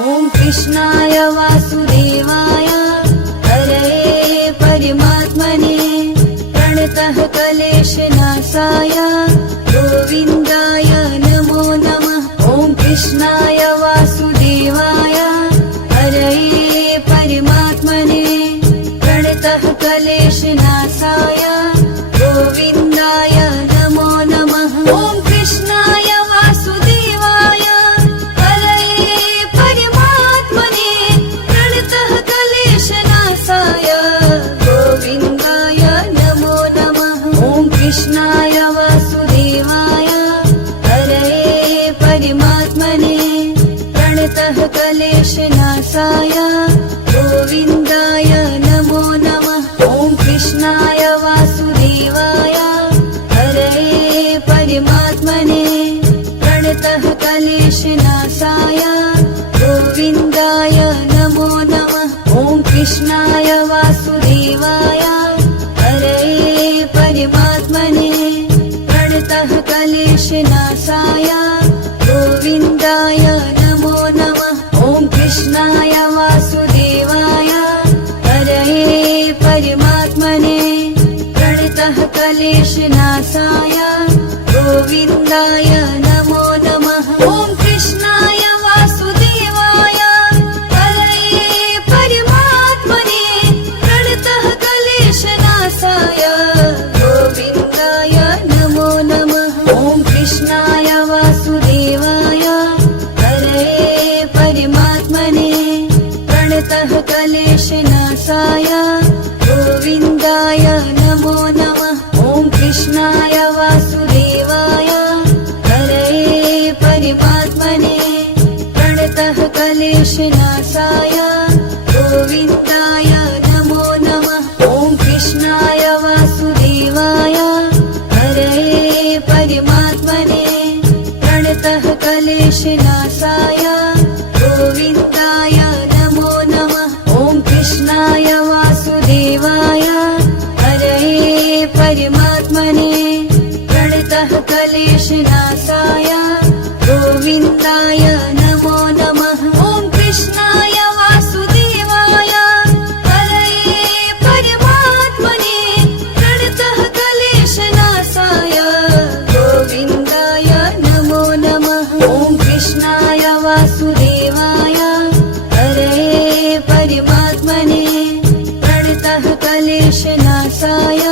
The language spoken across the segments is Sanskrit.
ॐ कृष्णाय वासुदेवाय हरये परमात्मने प्रणतः क्लेशनाशाय गोविन्दाय नमो नमः। ॐ कृष्णाय वासुदेवाय हरये परमात्मने प्रणतः क्लेशनाशाय गोविन्दाय नमो नमः। ॐ कृष्णाय वासुदेवाय हरये परमात्मने प्रणतः क्लेशनाशाय गोविन्दाय नमो नमः। ॐ कृष्णाय वासुदेवाय हरये परमात्मने प्रणतः क्लेशनाशाय गोविन्दाय नमो नमः। ॐ कृष्णाय वासुदेवाय हरये परमात्मने प्रणतः क्लेशनाशाय गोविन्दाय नमो नमः। ॐ कृष्णाय वासुदेवाय हरये परमात्मने प्रणतः क्लेशनाशाय गोविन्दाय नमो नमः। ॐ कृष्णाय वासुदेवाय हरये परमात्मने प्रणतः क्लेशनाशाय गोविन्दाय नमो नमः। ॐ कृष्णाय वासुदेवाय हरये परमात्मने प्रणतः क्लेशनाशाय गोविन्दाय नमो नमः। ॐ कृष्णाय वासुदेवाय हरये परमात्मने प्रणतः क्लेशनाशाय गोविन्दाय नमो नमः। ॐ कृष्णाय वासुदेवाय हरये परमात्मने प्रणतः क्लेशनाशाय गोविन्दाय नमो नमः। ॐ कृष्णाय वासुदेवाय हरये परमात्मने प्रणतः क्लेशनाशाय गोविन्दाय नमो नमः। ॐ कृष्णाय वासुदेवाय हरये परमात्मने प्रणतः क्लेशनाशाय गोविन्दाय नमो नमः। ॐ कृष्णाय वासुदेवाय हरये परमात्मने प्रणतः क्लेशनाशाय गोविन्दाय नमो नमः। ॐ कृष्णाय वासुदेवाय हरये परमात्मने प्रणतः क्लेशनाशाय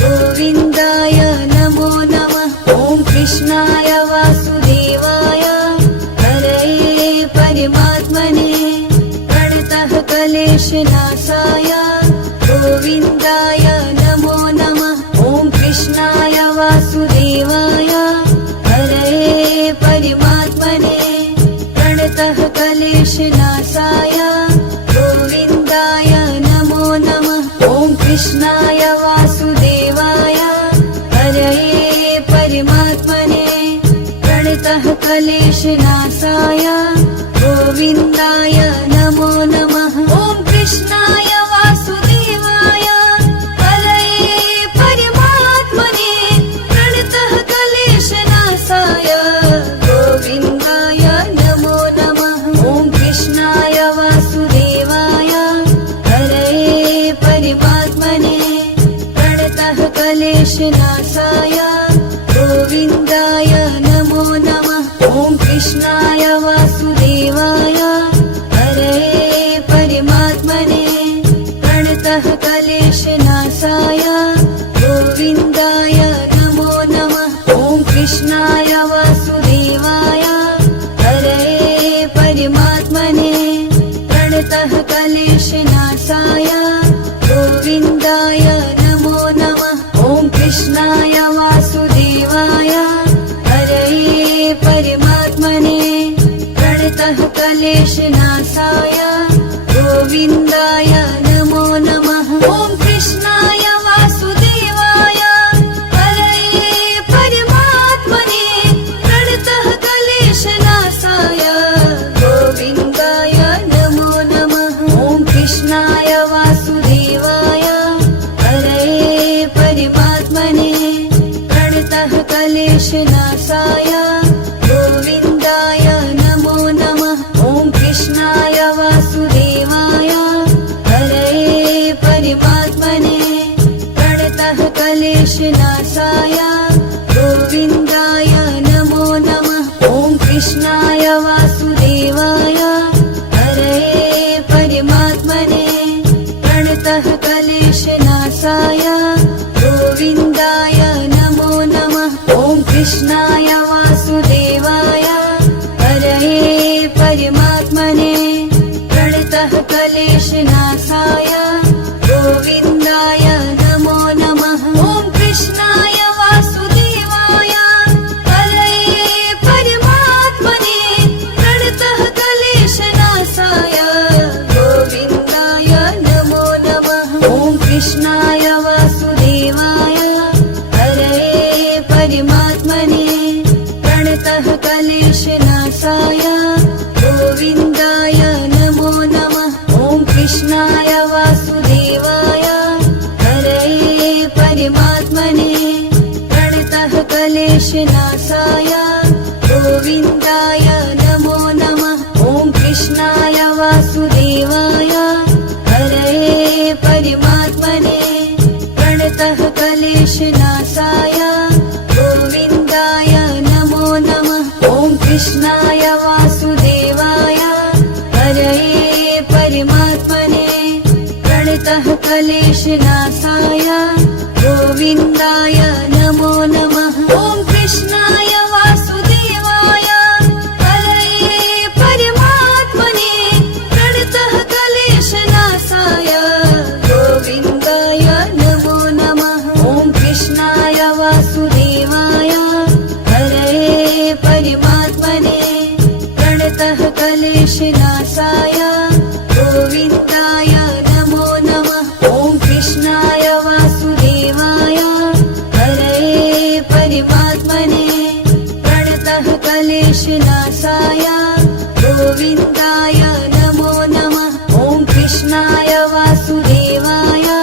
गोविन्दाय नमो नमः। ॐ कृष्णाय वासुदेवाय हरये परमात्मने प्रणतः क्लेशनाशाय गोविन्दाय नमो नमः। ॐ कृष्णाय वासुदेवाय हरये परमात्मने प्रणतः क्लेशनाशाय गोविन्दाय नमो नमः। ॐ कृष्णाय वासुदेवाय हरये परमात्मने प्रणतः क्लेशनाशाय गोविन्दाय नमो नमः। ॐ कृष्णाय वासुदेवाय हरये परमात्मने प्रणतः क्लेशनाशाय गोविन्दाय नमो नमः। ॐ कृष्णाय वासुदेवाय हरये परमात्मने प्रणतः क्लेशनाशाय गोविन्दाय नमो नमः। ॐ कृष्णाय वासुदेवाय हरये परमात्मने प्रणतः क्लेशनाशाय गोविन्दाय नमो नमः। ॐ कृष्णाय वासुदेवाय हरये परमात्मने प्रणतः क्लेशनाशाय गोविन्दाय नमो नमः। ॐ कृष्णाय वासुदेवाय हरये परमात्मने कृष्णाय वासुदेवाय हरये परमात्मने प्रणतः क्लेशनाशाय गोविन्दाय नमो नमः। ॐ कृष्णाय वासुदेवाय हरये परमात्मने प्रणतः क्लेशनाशाय गोविन्दाय नमो नमः। ॐ कृष्णाय वासुदेवाय हरये परमात्मने प्रणतः क्लेशनाशाय गोविन्दाय नमो नमः। ॐ कृष्णाय वासुदेवाय हरये परमात्मने प्रणतः क्लेशनाशाय गोविन्दाय नमो नमः। ॐ कृष्णाय वासुदेवाय हरये परमात्मने प्रणतः क्लेशनाशाय गोविन्दाय नमो नमः। ॐ कृष्णाय वासुदेवाय हरये परमात्मने प्रणतः क्लेशनाशाय गोविन्दाय नमो नमः। ॐ कृष्णाय वासुदेवाय हरये परमात्मने प्रणतः क्लेशनाशाय गोविन्दाय नमो नमः। ॐ कृष्णाय वासुदेवाय हरये परमात्मने प्रणतः क्लेशनाशाय गोविन्दाय नमो नमः। ॐ कृष्णाय वासुदेवाय हरये परमात्मने प्रणतः क्लेशनाशाय गोविन्दाय नमो नमः। ॐ कृष्णाय वासुदेवाय हरये परमात्मने प्रणतः क्लेशनाशाय गोविन्दाय नमो नमः। ॐ कृष्णाय वासुदेवाय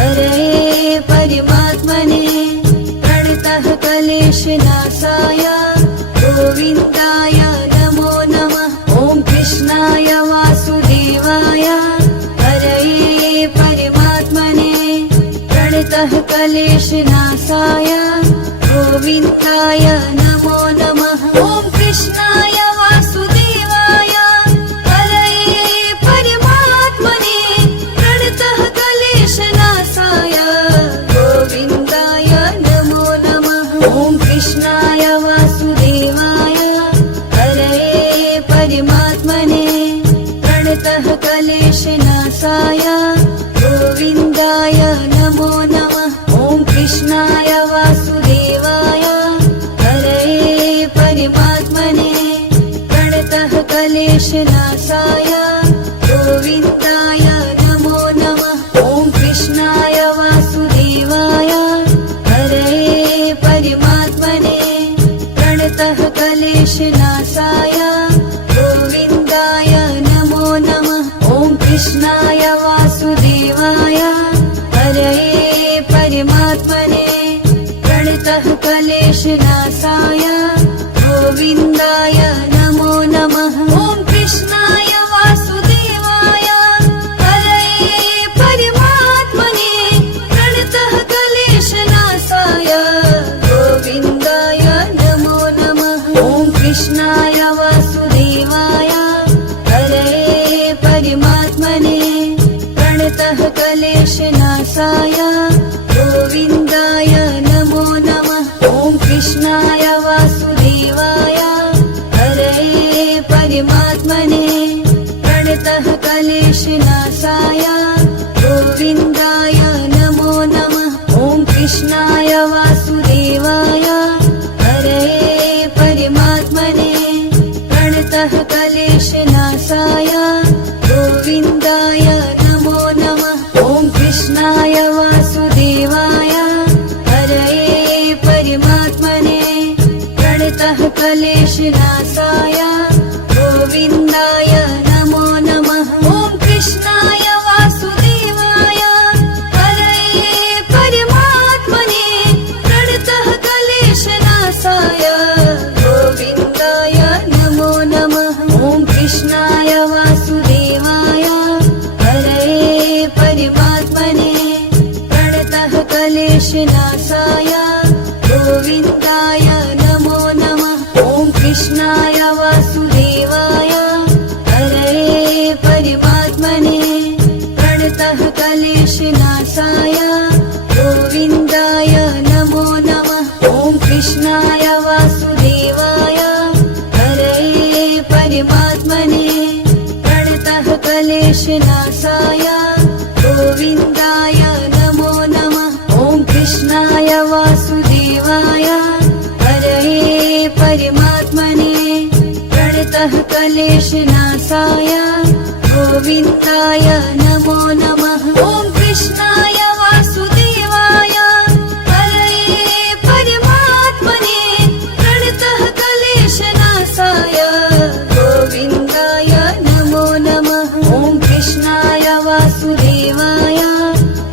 हरये परमात्मने प्रणतः क्लेशनाशाय गोविन्दाय नमो नमः। ॐ कृष्णाय वासुदेवाय हरये परमात्मने प्रणतः क्लेशनाशाय गोविन्दाय नमो नमः। ॐ कृष्णाय वासुदेवाय हरये परमात्मने प्रणतः क्लेशनाशाय गोविन्दाय नमो नमः। ॐ कृष्णाय वासुदेवाय हरये परमात्मने प्रणतः क्लेशनाशाय गोविन्दाय नमो नमः। ॐ कृष्णाय वासुदेवाय हरये परमात्मने प्रणतः क्लेशनाशाय गोविन्दाय नमो नमः। ॐ कृष्णाय वासुदेवाय हरये परमात्मने प्रणतः क्लेशनाशाय गोविन्दाय नमो नमः। ॐ कृष्णाय वासुदेवाय हरये परमात्मने प्रणतः क्लेशनाशाय गोविन्दाय नमो नमः। ॐ कृष्णाय वासुदेवाय हरये परमात्मने प्रणतः क्लेशनाशाय गोविन्दाय नमो नमः। ॐ कृष्णाय वासुदेवाय हरये परमात्मने प्रणतः क्लेशनाशाय गोविन्दाय नमो नमः। ॐ कृष्णाय वासुदेवाय हरये परमात्मने प्रणतः क्लेशनाशाय गोविन्दाय नमो नमः। ॐ कृष्णाय वासुदेवाय हरये परमात्मने प्रणतः क्लेशनाशाय गोविन्दाय नमो नमः। ॐ कृष्णाय वासुदेवाय हरये परमात्मने प्रणतः क्लेशनाशाय गोविन्दाय नमो नमः। ॐ कृष्णाय वासुदेवाय हरये परमात्मने प्रणतः क्लेशनाशाय गोविन्दाय नमो नमः। ॐ कृष्णाय वासुदेवाय हरये परमात्मने प्रणतः क्लेशनाशाय गोविन्दाय नमो नमः। ॐ कृष्णाय प्रणतः क्लेशनाशाय गोविन्दाय नमो नमः। ॐ कृष्णाय वासुदेवाय हरये परमात्मने प्रणतः क्लेशनाशाय गोविन्दाय नमो नमः। ॐ कृष्णाय वासुदेवाय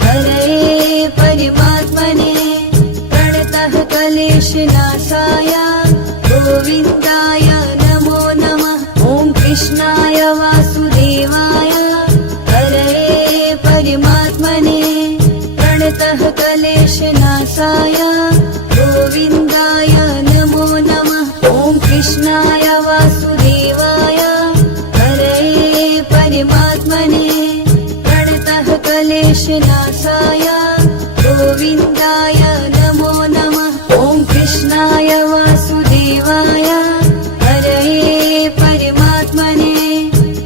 हरये परमात्मने प्रणतः क्लेशनाशाय गोविन्दाय नमो नमः। ॐ कृष्णाय वासुदेवाय हरये परमात्मने प्रणतः क्लेशनाशाय गोविन्दाय नमो नमः। ॐ कृष्णाय वासुदेवाय हरये परमात्मने प्रणतः क्लेशनाशाय गोविन्दाय नमो नमः। ॐ कृष्णाय वासुदेवाय हरये परमात्मने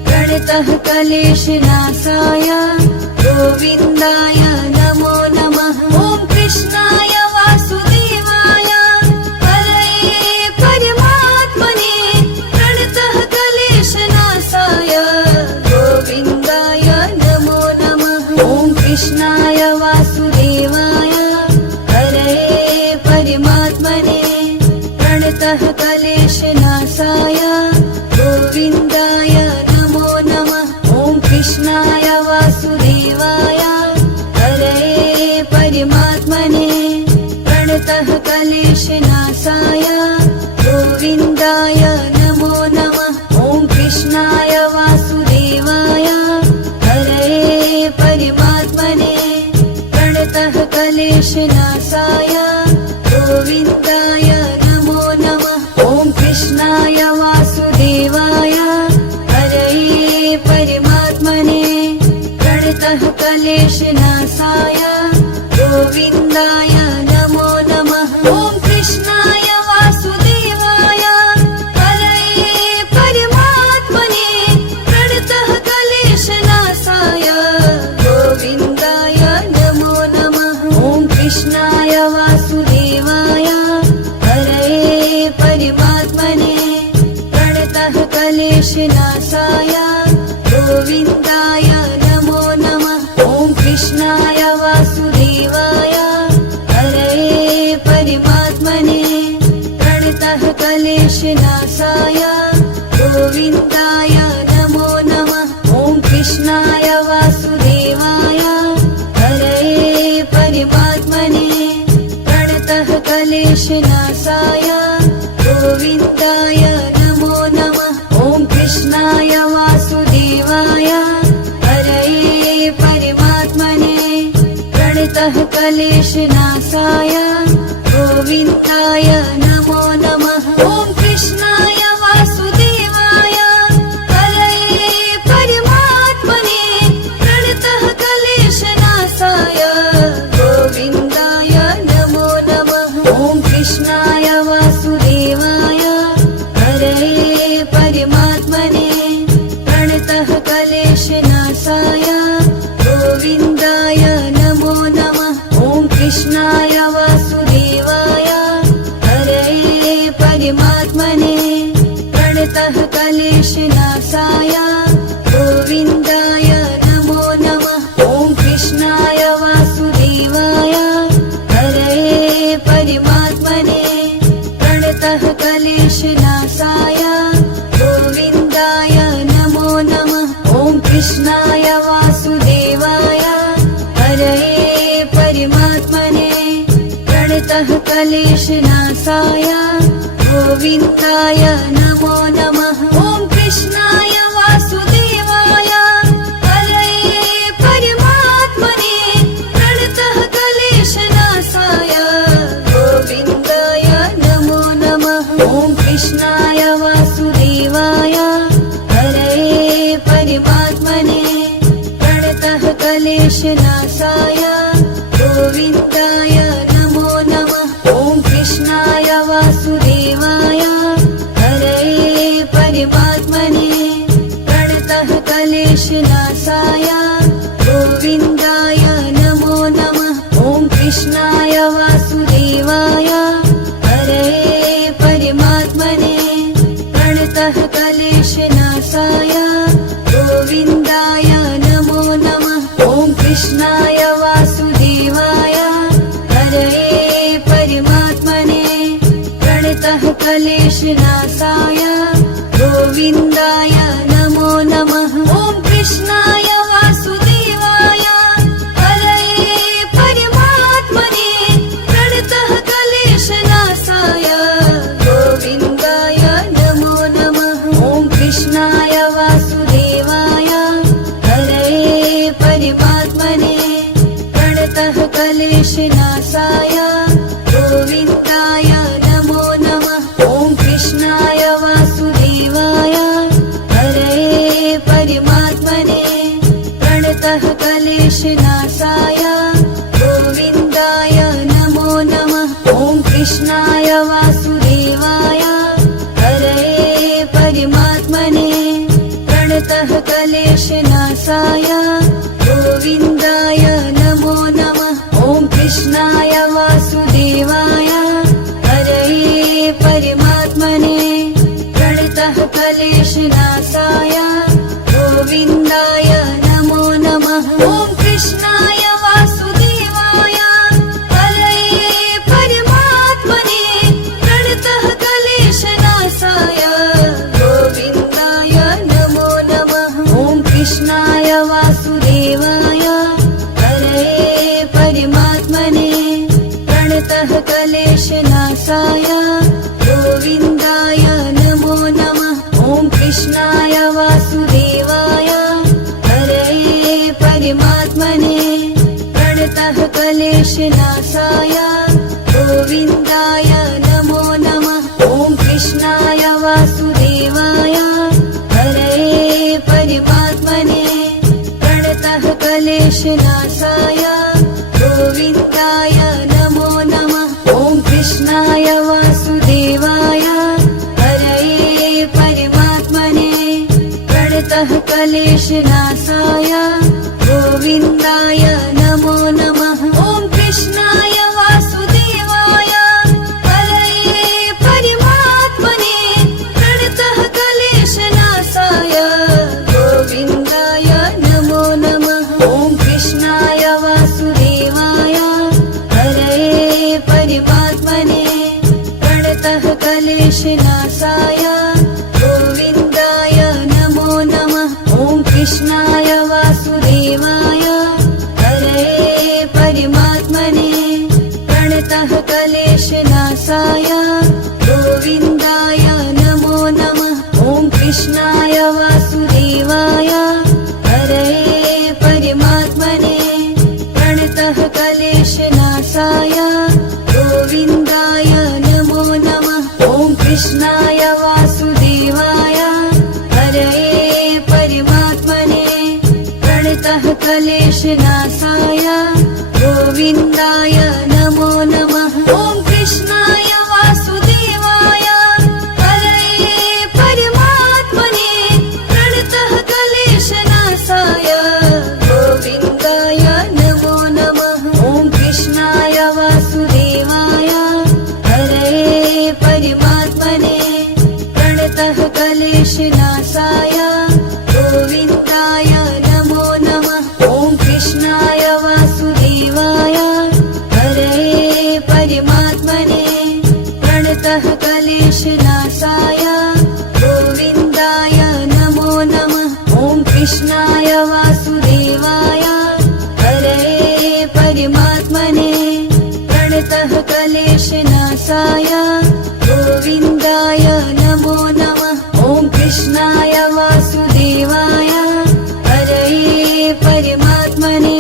प्रणतः क्लेशनाशाय गोविन्दाय नमो नमः। ॐ कृष्णाय वासुदेवाय हरये परमात्मने प्रणतः क्लेशनाशाय गोविन्दाय नमो नमः। ॐ कृष्णाय वासुदेवाय हरये परमात्मने प्रणतः क्लेशनाशाय गोविन्दाय नमो नमः। ॐ कृष्णाय वासुदेवाय हरये परमात्मने प्रणतः क्लेशनाशाय गोविन्दाय नमो नमः। ॐ कृष्णाय वासुदेवाय हरये परमात्मने प्रणतः क्लेशनाशाय गोविन्दाय नमो नमः। ॐ कृष्णाय वासुदेवाय हरये परमात्मने प्रणतः क्लेशनाशाय गोविन्दाय नमो नमः। ॐ कृष्णाय वासुदेवाय हरये परमात्मने प्रणतः क्लेशनाशाय गोविन्दाय नमो नमः। ॐ कृष्णाय वासुदेवाय हरये परमात्मने प्रणतः क्लेशनाशाय गोविन्दाय नमो नमः। ॐ कृष्णाय वासुदेवाय हरये परमात्मने प्रणतः क्लेशनाशाय गोविन्दाय नमो नमः। ॐ कृष्णाय वासुदेवाय हरये परमात्मने प्रणतः क्लेशनाशाय गोविन्दाय नमो नमः। ॐ कृष्णाय वासुदेवाय हरये परमात्मने प्रणतः क्लेशनाशाय गोविन्दाय नमो नमः। ॐ कृष्णाय वासुदेवाय हरये परमात्मने प्रणतः क्लेशनाशाय गोविन्दाय नमो नमः। ॐ कृष्णाय वासुदेवाय हरये परमात्मने प्रणतः क्लेशनाशाय गोविन्दाय नमो नमः। ॐ कृष्णाय वासुदेवाय हरये परमात्मने प्रणतः क्लेशनाशाय गोविन्दाय नमो नमः। ॐ कृष्णाय वासुदेवाय हरये परमात्मने प्रणतः क्लेशनाशाय गोविन्दाय नमो नमः। ॐ कृष्णाय वासुदेवाय हरये परमात्मने प्रणतः क्लेशनाशाय गोविन्दाय नमो नमः। ॐ कृष्णाय वासुदेवाय हरये परमात्मने प्रणतः क्लेशनाशाय गोविन्दाय नमो नमः। ॐ कृष्णाय वासुदेवाय हरये परमात्मने प्रणतः क्लेशनाशाय गोविन्दाय नमो नमः। ॐ कृष्णाय वासुदेवाय हरये परमात्मने प्रणतः क्लेशनाशाय गोविन्दाय नमो नमः। ॐ कृष्णाय वासुदेवाय हरये परमात्मने प्रणतः क्लेशनाशाय गोविन्दाय नमो नमः। ॐ कृष्णाय वासुदेवाय हरये परमात्मने प्रणतः क्लेशनाशाय गोविन्दाय नमो नमः। ॐ कृष्णाय वासुदेवाय हरये परमात्मने प्रणतः क्लेशनाशाय गोविन्दाय नमो नमः। ॐ कृष्णाय वासुदेवाय हरये परमात्मने प्रणतः क्लेशनाशाय गोविन्दाय नमो नमः। ॐ कृष्णाय वासुदेवाय हरये परमात्मने प्रणतः क्लेशनाशाय गोविन्दाय नमो नमः। ॐ कृष्णाय वासुदेवाय हरये परमात्मने प्रणतः क्लेशनाशाय गोविन्दाय नमो नमः। ॐ कृष्णाय वासुदेवाय हरये परमात्मने प्रणतः क्लेशनाशाय गोविन्दाय नमो नमः। ॐ कृष्णाय वासुदेवाय हरये परमात्मने प्रणतः क्लेशनाशाय गोविन्दाय नमो नमः। ॐ कृष्णाय वासुदेवाय हरये परमात्मने प्रणतः क्लेशनाशाय गोविन्दाय नमो नमः। ॐ कृष्णाय वासुदेवाय हरये परमात्मने प्रणतः क्लेशनाशाय गोविन्दाय नमो नमः। ॐ कृष्णाय वासुदेवाय हरये परमात्मने प्रणतः क्लेशनाशाय गोविन्दाय नमो नमः। ॐ कृष्णाय वासुदेवाय हरये परमात्मने प्रणतः क्लेशनाशाय गोविन्दाय नमो नमः। ॐ कृष्णाय वासुदेवाय हरये परमात्मने प्रणतः क्लेशनाशाय गोविन्दाय नमो नमः। ॐ कृष्णाय वासुदेवाय हरये परमात्मने प्रणतः क्लेशनाशाय गोविन्दाय नमो नमः। ॐ कृष्णाय वासुदेवाय हरये परमात्मने प्रणतः क्लेशनाशाय गोविन्दाय नमो नमः। ॐ कृष्णाय वासुदेवाय हरये परमात्मने प्रणतः क्लेशनाशाय गोविन्दाय नमो नमः। ॐ कृष्णाय वासुदेवाय हरये परमात्मने प्रणतः क्लेशनाशाय गोविन्दाय नमो नमः। ॐ कृष्णाय वासुदेवाय हरये परमात्मने प्रणतः क्लेशनाशाय गोविन्दाय नमो नमः। ॐ कृष्णाय वासुदेवाय हरये परमात्मने प्रणतः क्लेशनाशाय गोविन्दाय नमो नमः। ॐ कृष्णाय वासुदेवाय हरये परमात्मने प्रणतः क्लेशनाशाय गोविन्दाय नमो नमः। ॐ कृष्णाय वासुदेवाय हरये परमात्मने प्रणतः क्लेशनाशाय गोविन्दाय नमो नमः। ॐ कृष्णाय वासुदेवाय हरये परमात्मने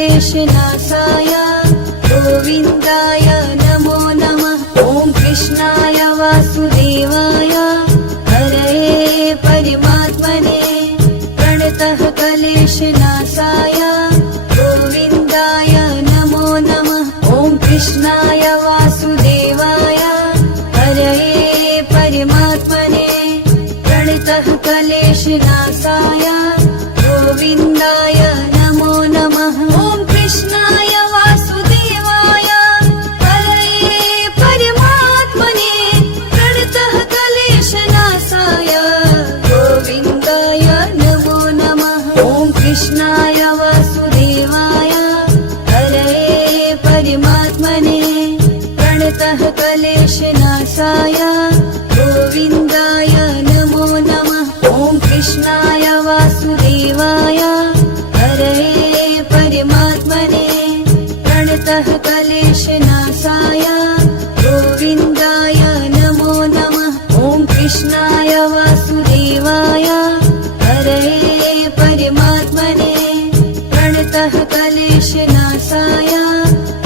क्लेशनाशाय गोविन्दाय नमो नमः। ॐ कृष्णाय वासुदेवाय हरये परमात्मने प्रणतः क्लेशनाशाय गोविन्दाय नमो नमः। ॐ कृष्णाय वासुदेवाय हरये परमात्मने प्रणतः क्लेशनाशाय गोविन्दाय नमो नमः। ॐ कृष्णाय वासुदेवाय हरये परमात्मने प्रणतः क्लेशनाशाय गोविन्दाय नमो नमः। ॐ कृष्णाय वासुदेवाय हरये परमात्मने प्रणतः क्लेशनाशाय गोविन्दाय नमो नमः। ॐ कृष्णाय वासुदेवाय हरये परमात्मने प्रणतः क्लेशनाशाय गोविन्दाय नमो नमः। ॐ कृष्णाय वासुदेवाय हरये परमात्मने प्रणतः क्लेशनाशाय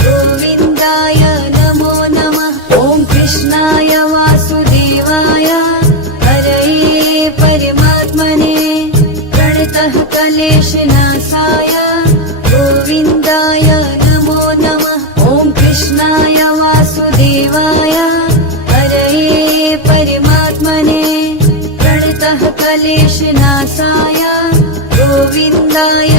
गोविन्दाय नमो नमः। ॐ कृष्णाय वासुदेवाय हरये परमात्मने प्रणतः क्लेशनाशाय गोविन्दाय नमो नमः। ॐ कृष्णाय वासुदेवाय हरये परमात्मने प्रणतः क्लेशनाशाय गोविन्दाय